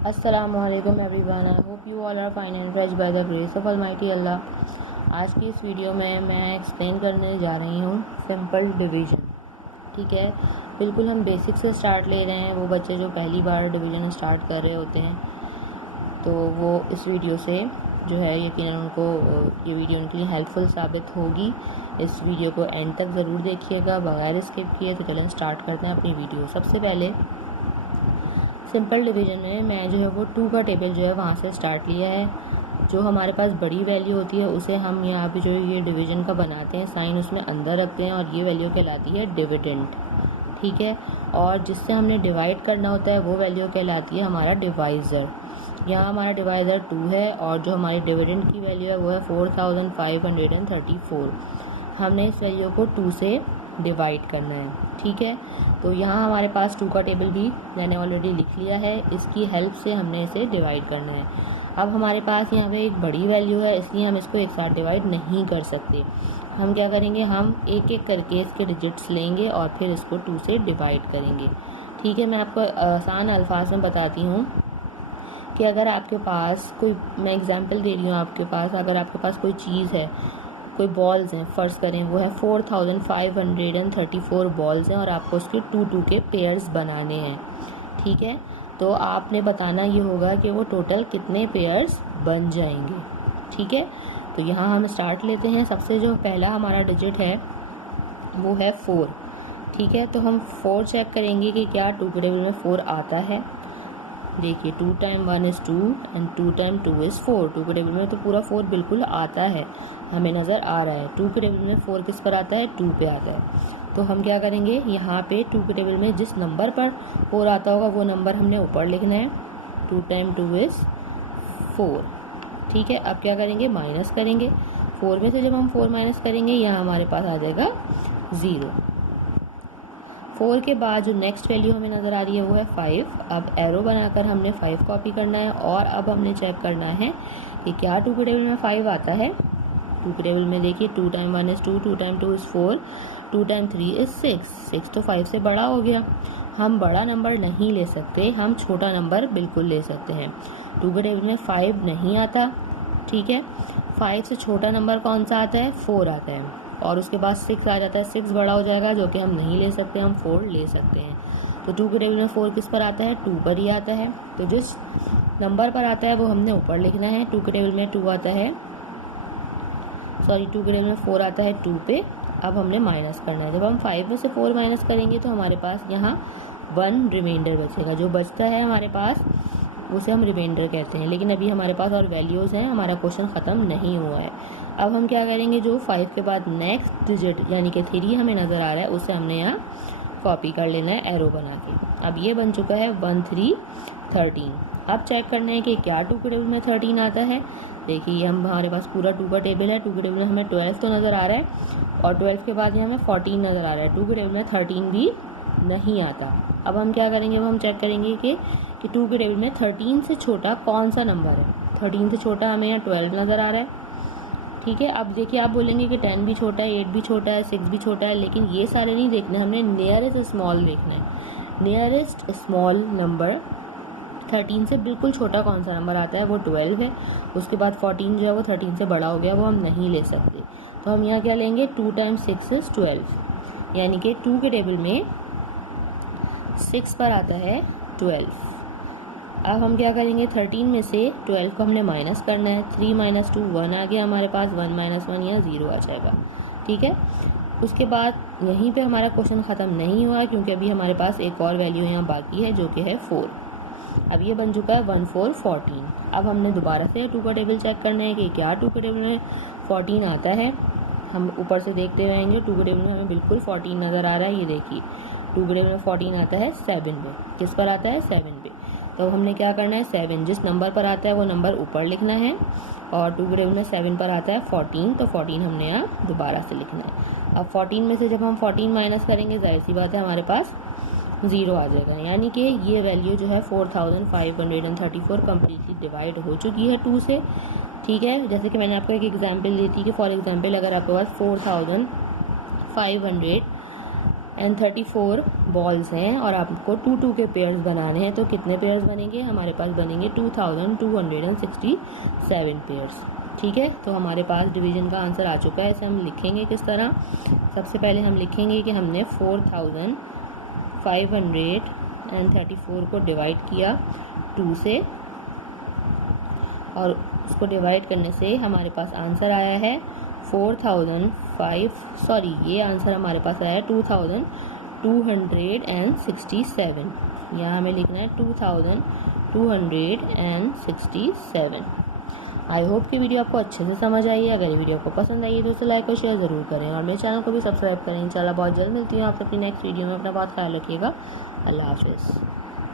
Assalamualaikum everyone. I hope you all are fine and fresh by the grace of Almighty Allah. आज की इस video में मैं explain करने जा रही हूँ सिंपल डिवीज़न। ठीक है, बिल्कुल हम बेसिक से स्टार्ट ले रहे हैं। वो बच्चे जो पहली बार डिवीज़न स्टार्ट कर रहे होते हैं तो वो इस वीडियो से जो है यकीनन उनको ये वीडियो उनके लिए हेल्पफुल साबित होगी। इस वीडियो को एंड तक ज़रूर देखिएगा बगैर स्किप किए। तो चलें स्टार्ट करते हैं अपनी वीडियो। सबसे पहले सिंपल डिवीज़न में मैं जो है वो 2 का टेबल जो है वहाँ से स्टार्ट लिया है। जो हमारे पास बड़ी वैल्यू होती है उसे हम यहाँ पे जो ये डिवीज़न का बनाते हैं साइन उसमें अंदर रखते हैं और ये वैल्यू कहलाती है डिविडेंड। ठीक है, और जिससे हमने डिवाइड करना होता है वो वैल्यू कहलाती है हमारा डिवाइज़र। यहाँ हमारा डिवाइज़र 2 है और जो हमारी डिविडेंड की वैल्यू है वो है 4534। हमने इस वैल्यू को 2 से डिवाइड करना है। ठीक है, तो यहाँ हमारे पास 2 का टेबल भी मैंने ऑलरेडी लिख लिया है। इसकी हेल्प से हमने इसे डिवाइड करना है। अब हमारे पास यहाँ पे एक बड़ी वैल्यू है इसलिए हम इसको एक साथ डिवाइड नहीं कर सकते। हम क्या करेंगे, हम एक एक करके इसके डिजिट्स लेंगे और फिर इसको 2 से डिवाइड करेंगे। ठीक है, मैं आपको आसान अल्फाज में बताती हूँ कि अगर आपके पास कोई, मैं एग्जांपल दे रही हूँ आपके पास, अगर आपके पास कोई चीज़ है, कोई बॉल्स हैं, फ़र्ज़ करें वो है 4534 बॉल्स हैं और आपको उसके 2 के पेयर्स बनाने हैं। ठीक है, तो आपने बताना ये होगा कि वो टोटल कितने पेयर्स बन जाएंगे। ठीक है, तो यहाँ हम स्टार्ट लेते हैं। सबसे जो पहला हमारा डिजिट है वो है 4। ठीक है, तो हम 4 चेक करेंगे कि क्या 2 के टेबल में 4 आता है। देखिए 2 time 1 is 2 and 2 time 2 is 4। 2 के टेबल में तो पूरा 4 बिल्कुल आता है, हमें नज़र आ रहा है। 2 के टेबल में 4 किस पर आता है, 2 पे आता है। तो हम क्या करेंगे, यहाँ पे 2 के टेबल में जिस नंबर पर 4 आता होगा वो नंबर हमने ऊपर लिखना है। 2 टाइम 2 इज़ 4। ठीक है, अब क्या करेंगे, माइनस करेंगे। 4 में से जब हम 4 माइनस करेंगे यहाँ हमारे पास आ जाएगा 0। 4 के बाद जो नेक्स्ट वैल्यू हमें नज़र आ रही है वो है 5। अब एरो बनाकर हमने 5 कॉपी करना है और अब हमने चेक करना है कि क्या 2 के टेबल में 5 आता है। 2 के टेबल में देखिए 2 time 1 is 2, 2 time 2 is 4, 2 time 3 is 6। 6 तो 5 से बड़ा हो गया। हम बड़ा नंबर नहीं ले सकते, हम छोटा नंबर बिल्कुल ले सकते हैं। 2 के टेबल में 5 नहीं आता। ठीक है, 5 से छोटा नंबर कौन सा आता है, 4 आता है और उसके बाद 6 आ जाता है। 6 बड़ा हो जाएगा जो कि हम नहीं ले सकते, हम 4 ले सकते हैं। तो 2 के टेबल में 4 किस पर आता है, 2 पर ही आता है। तो जिस नंबर पर आता है वो हमने ऊपर लिखना है। 2 के टेबल में 2 आता है, 2 के टेबल में 4 आता है 2 पे। अब हमने माइनस करना है। जब हम 5 में से 4 माइनस करेंगे तो हमारे पास यहाँ 1 रिमाइंडर बचेगा। जो बचता है हमारे पास उसे हम रिमाइंडर कहते हैं। लेकिन अभी हमारे पास और वैल्यूज़ हैं, हमारा क्वेश्चन ख़त्म नहीं हुआ है। अब हम क्या करेंगे, जो 5 के बाद नेक्स्ट डिजिट यानी कि 3 हमें नज़र आ रहा है उसे हमने यहाँ कॉपी कर लेना है एरो बना के। अब ये बन चुका है 1 3 13। अब चेक करना है कि क्या 2 के टेबल में 13 आता है। देखिए हम, हमारे पास पूरा 2 का टेबल है। 2 के टेबल में हमें 12 तो नज़र आ रहा है और 12 के बाद यहाँ हमें 14 नज़र आ रहा है। 2 के टेबल में 13 भी नहीं आता। अब हम क्या करेंगे, अब हम चेक करेंगे कि 2 के टेबल में 13 से छोटा कौन सा नंबर है। 13 से छोटा हमें यहाँ 12 नज़र आ रहा है। ठीक है, अब देखिए आप बोलेंगे कि 10 भी छोटा है, 8 भी छोटा है, 6 भी छोटा है, लेकिन ये सारे नहीं देखने, हमने नियरेस्ट स्मॉल देखना है। नियरेस्ट स्मॉल नंबर 13 से बिल्कुल छोटा कौन सा नंबर आता है, वो 12 है। उसके बाद 14 जो है वो 13 से बड़ा हो गया, वो हम नहीं ले सकते। तो हम यहाँ क्या लेंगे, 2 टाइम्स 6 इज़ 12, यानी कि 2 के टेबल में 6 पर आता है 12। अब हम क्या करेंगे, 13 में से 12 को हमने माइनस करना है। 3 माइनस 2 1 आ गया हमारे पास। 1 माइनस 1 यहाँ 0 आ जाएगा। ठीक है, उसके बाद यहीं पे हमारा क्वेश्चन ख़त्म नहीं हुआ क्योंकि अभी हमारे पास एक और वैल्यू यहाँ बाकी है जो कि है 4। अब ये बन चुका है 1 4 14। अब हमने दोबारा से 2 का टेबल चेक करना है कि क्या 2 के टेबल में 14 आता है। हम ऊपर से देखते हुए आएंगे। 2 के टेबल में हमें बिल्कुल 14 नज़र आ रहा है। ये देखिए 2 के टेबल में 14 आता है 7 पे। किस पर आता है, 7 पे। तो हमने क्या करना है, 7 जिस नंबर पर आता है वो नंबर ऊपर लिखना है और 2 के टेबल में 7 पर आता है 14, तो 14 हमने यहाँ दोबारा से लिखना है। अब 14 में से जब हम 14 माइनस करेंगे जाहिर सी बात है हमारे पास 0 आ जाएगा, यानी कि ये वैल्यू जो है 4534 कम्प्लीटली डिवाइड हो चुकी है 2 से। ठीक है, जैसे कि मैंने आपको एक एग्जांपल दी थी कि फॉर एग्जांपल अगर आपके पास 4500 एंड 34 बॉल्स हैं और आपको 2-2 के पेयर्स बनाने हैं। तो कितने पेयर्स बनेंगे? हमारे पास बनेंगे 2267 पेयर्स। ठीक है, तो हमारे पास डिवीज़न का आंसर आ चुका है। इसे हम लिखेंगे किस तरह? सबसे पहले हम लिखेंगे कि हमने 4534 को डिवाइड किया 2 से, और उसको डिवाइड करने से हमारे पास आंसर आया है 4005 ये आंसर हमारे पास आया है 2267। यहाँ हमें लिखना है 2267। आई होप कि वीडियो आपको अच्छे से समझ आई है। अगर ये वीडियो आपको पसंद आई है तो उसे लाइक और शेयर ज़रूर करें और मेरे चैनल को भी सब्सक्राइब करें। इंशाल्लाह बहुत जल्द मिलती हूँ आपसे अपनी नेक्स्ट वीडियो में। अपना बहुत ख्याल रखिएगा। अल्लाह हाफिज़।